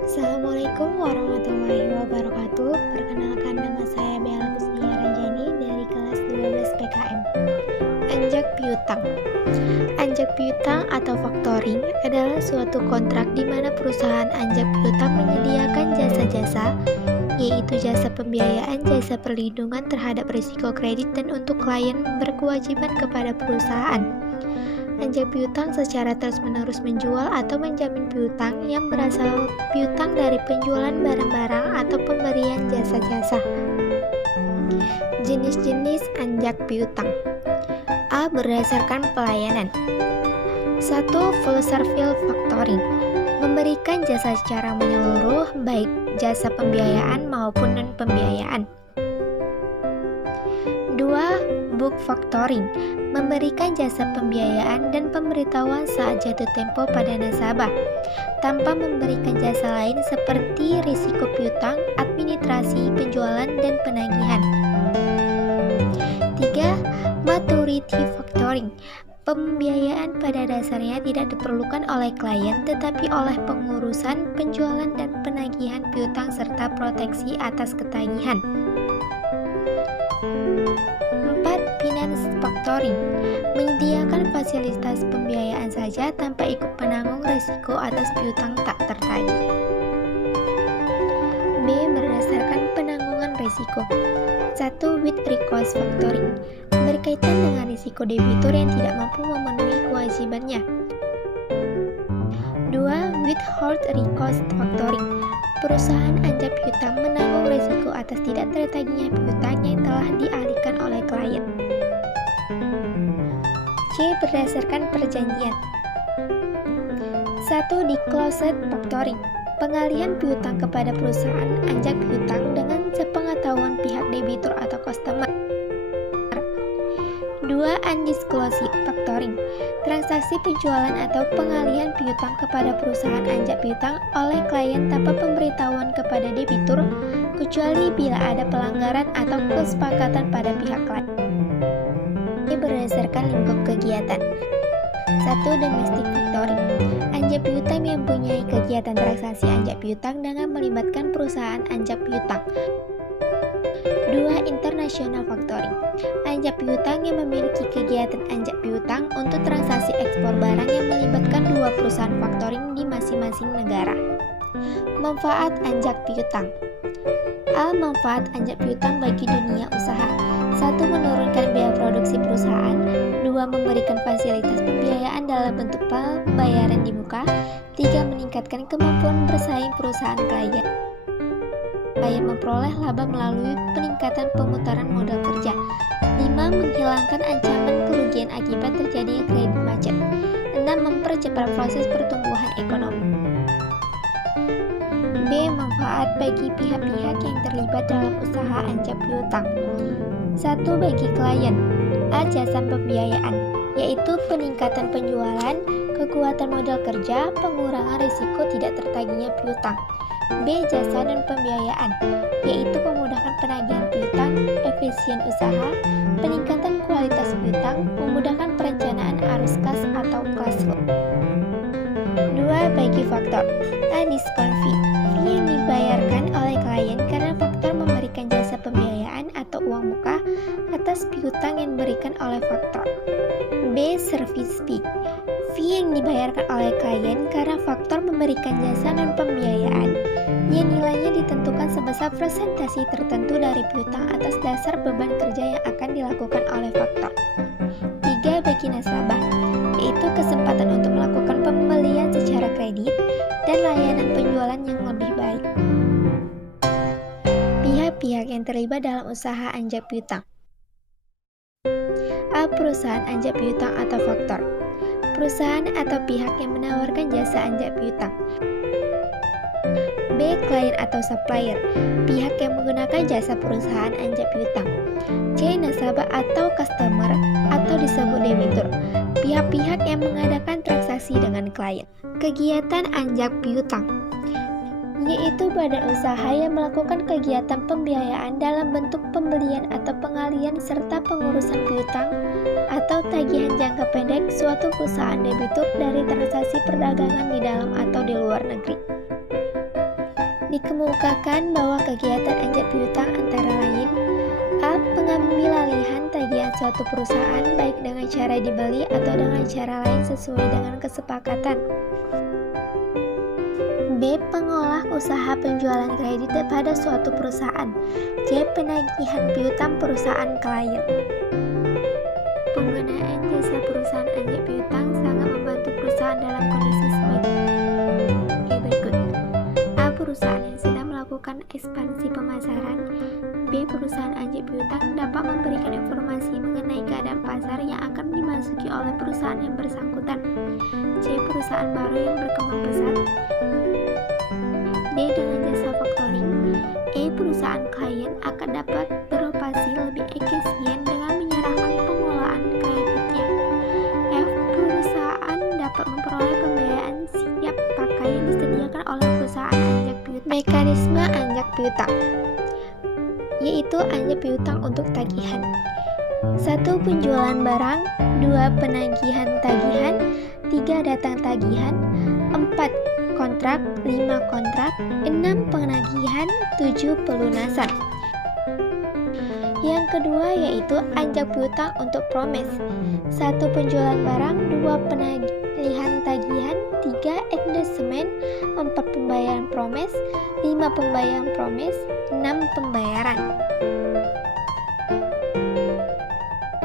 Assalamualaikum warahmatullahi wabarakatuh. Perkenalkan, nama saya Bella Kusnia Rajani dari kelas 12 PKM. Anjak piutang. Anjak piutang atau factoring adalah suatu kontrak di mana perusahaan anjak piutang menyediakan jasa-jasa, yaitu jasa pembiayaan, jasa perlindungan terhadap risiko kredit, dan untuk klien berkewajiban kepada perusahaan. Anjak piutang secara terus-menerus menjual atau menjamin piutang yang berasal piutang dari penjualan barang-barang atau pemberian jasa-jasa. Jenis-jenis anjak piutang. A. Berdasarkan pelayanan. 1. Full service factoring, memberikan jasa secara menyeluruh, baik jasa pembiayaan maupun non-pembiayaan. 2. Book factoring, memberikan jasa pembiayaan dan pemberitahuan saat jatuh tempo pada nasabah, tanpa memberikan jasa lain seperti risiko piutang, administrasi, penjualan, dan penagihan. 3. Maturity factoring, pembiayaan pada dasarnya tidak diperlukan oleh klien tetapi oleh pengurusan, penjualan, dan penagihan piutang serta proteksi atas ketagihan. 4. Finance factoring, menyediakan fasilitas pembiayaan saja tanpa ikut menanggung risiko atas piutang tak tertagih. B. Berdasarkan penanggungan risiko. 1. With recourse factoring, berkaitan dengan risiko debitur yang tidak mampu memenuhi kewajibannya. 2. Withhold recourse factoring, perusahaan anjak piutang menanggung risiko atas tidak tertagihnya piutang yang telah dialihkan oleh klien. C. Berdasarkan perjanjian. 1. Disclosed factoring, pengalihan piutang kepada perusahaan anjak piutang dengan sepengetahuan pihak debitur atau customer. 2. Undisclosed factoring, transaksi penjualan atau pengalihan piutang kepada perusahaan anjak piutang oleh klien tanpa pemberitahuan kepada debitur, kecuali bila ada pelanggaran atau kesepakatan pada pihak klien. Berdasarkan lingkup kegiatan. 1. Domestic factoring, anjak piutang yang mempunyai kegiatan transaksi anjak piutang dengan melibatkan perusahaan anjak piutang. 2. International factoring, anjak piutang yang memiliki kegiatan anjak piutang untuk transaksi ekspor barang yang melibatkan dua perusahaan factoring di masing-masing negara. Manfaat anjak piutang. A. Manfaat anjak piutang bagi dunia usaha. 1. Menurunkan biaya produksi perusahaan. 2. Memberikan fasilitas pembiayaan dalam bentuk pembayaran di muka. 3. Meningkatkan kemampuan bersaing perusahaan klien. Klien memperoleh laba melalui peningkatan pemutaran modal kerja. 5. Menghilangkan ancaman kerugian akibat terjadinya kredit macet. 6. Mempercepat proses pertumbuhan ekonomi. B. Manfaat bagi pihak-pihak yang terlibat dalam usaha anjak piutang. 1. Bagi klien. A. Jasa pembiayaan, yaitu peningkatan penjualan, kekuatan modal kerja, pengurangan risiko tidak tertagihnya piutang. B. Jasa dan pembiayaan, yaitu memudahkan penagihan piutang, efisien usaha, peningkatan kualitas piutang, memudahkan perencanaan arus kas atau cash flow. 2. Bagi faktor. A. Discount fee, fee yang dibayarkan oleh klien karena faktor memberikan jasa pembiayaan atau uang muka atas piutang yang diberikan oleh faktor. B. Service fee, fee yang dibayarkan oleh klien karena faktor memberikan jasa non pembiayaan yang nilainya ditentukan sebesar persentase tertentu dari piutang atas dasar beban kerja yang akan dilakukan oleh faktor. 3. Bagi nasabah, yaitu kesempatan untuk melakukan pembelian secara kredit dan layanan penjualan yang lebih baik. Pihak-pihak yang terlibat dalam usaha anjak piutang. A. Perusahaan anjak piutang atau faktor, perusahaan atau pihak yang menawarkan jasa anjak piutang. B. Klien atau supplier, pihak yang menggunakan jasa perusahaan anjak piutang. C. Nasabah atau customer atau disebut debitur, pihak-pihak yang mengadakan transaksi dengan klien. Kegiatan anjak piutang, yaitu badan usaha yang melakukan kegiatan pembiayaan dalam bentuk pembelian atau pengalihan serta pengurusan piutang atau tagihan jangka pendek suatu perusahaan debitur dari transaksi perdagangan di dalam atau di luar negeri. Dikemukakan bahwa kegiatan anjak piutang antara lain: A. Pengambilalihan tagihan suatu perusahaan baik dengan cara dibeli atau dengan cara lain sesuai dengan kesepakatan. B. Pengolah usaha penjualan kredit pada suatu perusahaan. C. Penagihan piutang perusahaan klien. Penggunaan jasa perusahaan anjak piutang sangat membantu perusahaan dalam kondisi sebagai berikut. A. Perusahaan yang sedang melakukan ekspansi pemasaran. B. Perusahaan anjak piutang dapat memberikan informasi mengenai keadaan pasar yang akan dimasuki oleh perusahaan yang bersangkutan. C. Perusahaan baru yang berkembang pesat. D. Dengan jasa factoring. E. Perusahaan klien akan dapat beroperasi lebih efisien dengan menyerahkan pengelolaan kreditnya. F. Perusahaan dapat memperoleh pembiayaan siap pakai yang disediakan oleh perusahaan anjak piutang. Mekanisme anjak piutang, yaitu anjak piutang untuk tagihan. 1. Penjualan barang. 2. Penagihan tagihan. 3. Datang tagihan. 4. Kontrak. 5. Kontrak. 6. Penagihan. 7. Pelunasan. Yang kedua yaitu anjak piutang untuk promes. 1. Penjualan barang. 2. Penagihan tagihan. 3. Endorsement. 4. Pembayaran promes. 5. Pembayaran promes. 6. Pembayaran.